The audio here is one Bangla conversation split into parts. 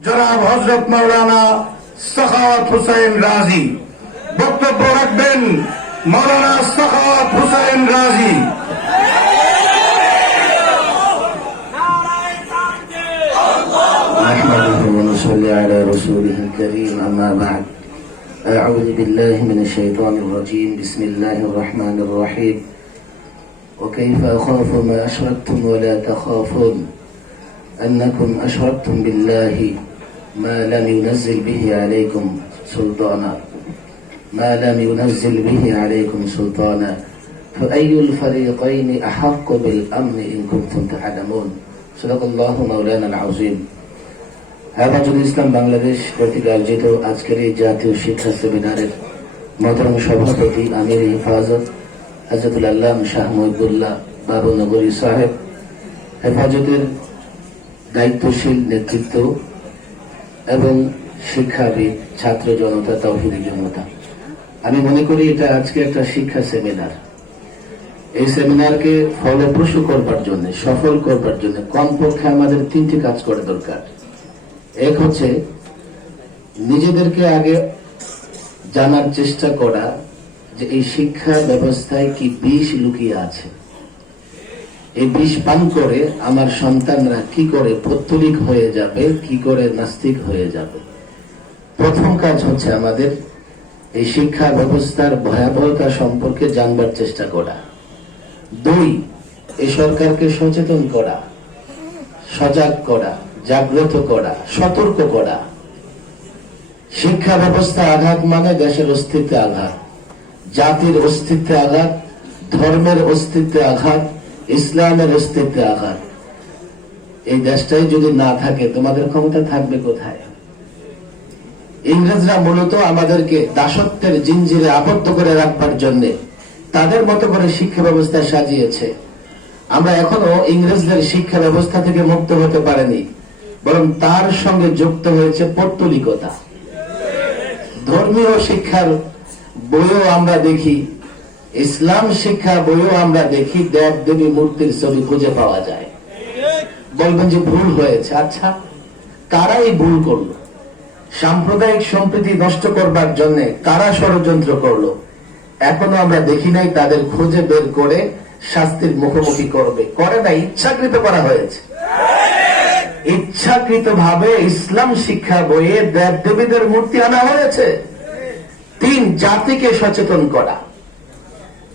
জনাব হজরত মৌলানা সখাওয়াত হুসাইন রাজি বক্তব্য রাখবেন মৌলানা সখাওয়াত হুসাইন রাজি نحمده ونصلي على رسوله الكريم أما بعد أعوذ بالله من الشيطان الرجيم بسم الله الرحمن الرحيم وكيف أخاف ما أشركتم ولا تخافون أنكم أشركتم بالله ما لم ينزل به عليكم سلطانا ما لم ينزل به عليكم سلطانا فأي الفريقين أحق بالأمن إن كنتم تعلمون صدق الله مولانا العظيم হেফাজুল ইসলাম বাংলাদেশ কর্তৃক আয়োজিত আজকের এই জাতীয় শিক্ষা সেমিনারের মহতরম সভাপতি আমির হেফাজত হাজরতুল আল্লাহ শাহ মহিবুল্লাহ বাবু নগরী সাহেব হেফাজতের দায়িত্বশীল নেতৃত্ব এবং শিক্ষাবিদ, ছাত্র জনতা তৌহিদি জনতা। আমি মনে করি এটা আজকে একটা শিক্ষা সেমিনার এই সেমিনারকে ফলপ্রসূ করবার জন্য, সফল করবার জন্য কমপক্ষে আমাদের তিনটি কাজ করা দরকার। এক হচ্ছে, নিজেদেরকে আগে জানার চেষ্টা করা যে এই শিক্ষা ব্যবস্থায় কি বিষ লুকিয়ে আছে। এই বিষ পান করে আমার সন্তানরা কি করে পত্তলিক হয়ে যাবে, কি করে নাস্তিক হয়ে যাবে? প্রথম কাজ হচ্ছে আমাদের এই শিক্ষা ব্যবস্থার ভয়াবহতা সম্পর্কে জানবার চেষ্টা করা। দুই, এই সরকারকে সচেতন করা, সজাগ করা, জাগ্রত করা, সতর্ক করা। শিক্ষা ব্যবস্থা আঘাত মানে দেশের অস্তিত্বে আঘাত, জাতির অস্তিত্বে আঘাত, ধর্মের অস্তিত্বে আঘাত ইসলামের অস্তিত্বে আঘাত। এই দেশটাই যদি না থাকে, তোমাদের ক্ষমতা থাকবে কোথায়? ইংরেজরা মূলত আমাদেরকে দাসত্বের জিঞ্জিরে আবদ্ধ করে রাখবার জন্য তাদের মতো করে শিক্ষা ব্যবস্থা সাজিয়েছে। আমরা এখনও ইংরেজদের শিক্ষা ব্যবস্থা থেকে মুক্ত হতে পারেনি, বরং তার সঙ্গে যুক্ত হয়েছে পৌত্তলিকতা। ধর্মীয় শিক্ষার বইও আমরা দেখি ইসলাম শিক্ষা বইও আমরা দেখি দেব দেবী মূর্তির ছবি খুঁজে পাওয়া যায়। বলবেন যে ভুল হয়েছে। আচ্ছা কারাই ভুল করল? সাম্প্রদায়িক সম্প্রীতি নষ্ট করবার জন্য কারা ষড়যন্ত্র করল? এখনও আমরা দেখি নাই তাদের খুঁজে বের করে শাস্তির মুখোমুখি করবে। করে না, ইচ্ছাকৃত করা হয়েছে। ইচ্ছাকৃত ভাবে ইসলাম শিক্ষা বইয়ে দেব দেবীদের মূর্তি আনা হয়েছে। তিন জাতিকে সচেতন করা।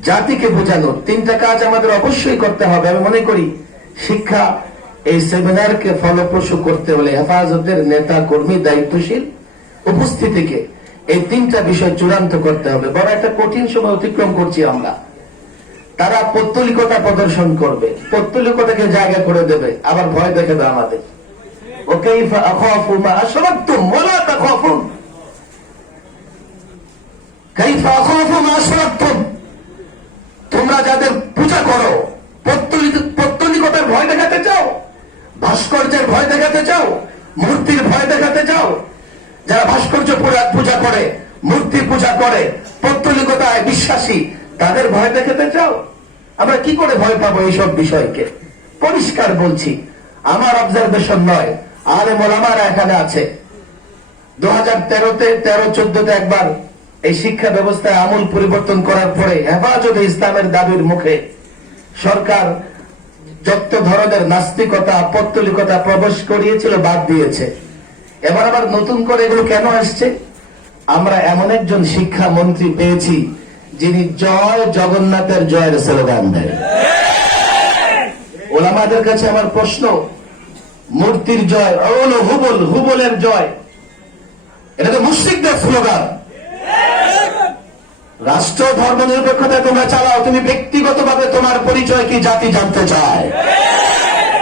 জাতিকে বোঝানো। তিনটা কাজ আমাদের অবশ্যই করতে হবে। আমি মনে করি, শিক্ষা এই সেমিনারকে ফলপ্রসূ করতে হলে হেফাজতের নেতা, কর্মী, দায়িত্বশীল উপস্থিতিকে এই তিনটা বিষয় চূড়ান্ত করতে হবে। বড় একটা কঠিন সময় অতিক্রম করছি আমরা। তারা পত্তলিকতা প্রদর্শন করবে। পত্তলিকতাকে জায়গা করে দেবে। আবার ভয় দেখাবে আমাদের। কাইফা আখাফু মা মূর্তির ভয় দেখাতে চাও? যারা ভাস্কর্য পূজা- করে, মূর্তি পূজা করে, পত্তলিকতায় বিশ্বাসী, তাদের ভয় দেখাতে চাও? আমরা কি করে ভয় পাবো এইসব বিষয়কে? পরিষ্কার বলছি, আমার অবজারভেশন নয় আর মোলামারা এখানে আছে। দু হাজার তেরোতে তেরো চোদ্দতে একবার এই শিক্ষা ব্যবস্থায় আমূল পরিবর্তন করার পরে হেফাজতে ইসলামের দাবির মুখে সরকার যত ধরনের নাস্তিকতা, পত্তলিকতা প্রবেশ করিয়েছিল, বাদ দিয়েছে। এবার আবার নতুন করে এগুলো কেন আসছে? আমরা এমন একজন শিক্ষা মন্ত্রী পেয়েছি, যিনি জয় জগন্নাথের জয়ের স্লোগান দেয় ওলামাদের কাছে আমার প্রশ্ন, মূর্তির জয় হুবল হুবলের জয়, এটা তো মুসিকদের স্লোগান। রাষ্ট্র ধর্ম নিরপেক্ষতা তোমরা চালাও তুমি ব্যক্তিগতভাবে তোমার পরিচয় কি জাতি জানতে চায়?